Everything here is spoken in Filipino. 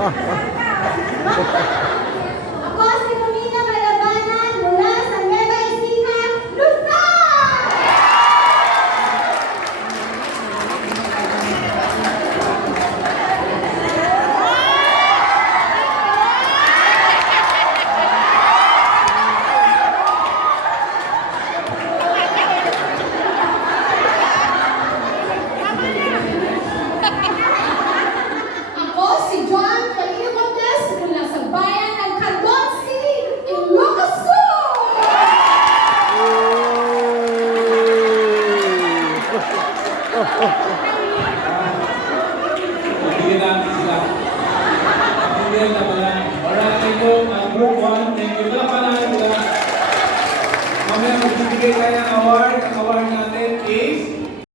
Ako si Romina Malabanan mula sa Nueva Ecija, Luzon! Ako si John Palino Cortez mula sa bayan ng Cardon City, Ilocos Sur! Bigyan natin sila. Bigyan na pala. Alright, thank you. Group 1, thank you. Wala pala. Mamaya magbibigay tayo ng award. Ang award natin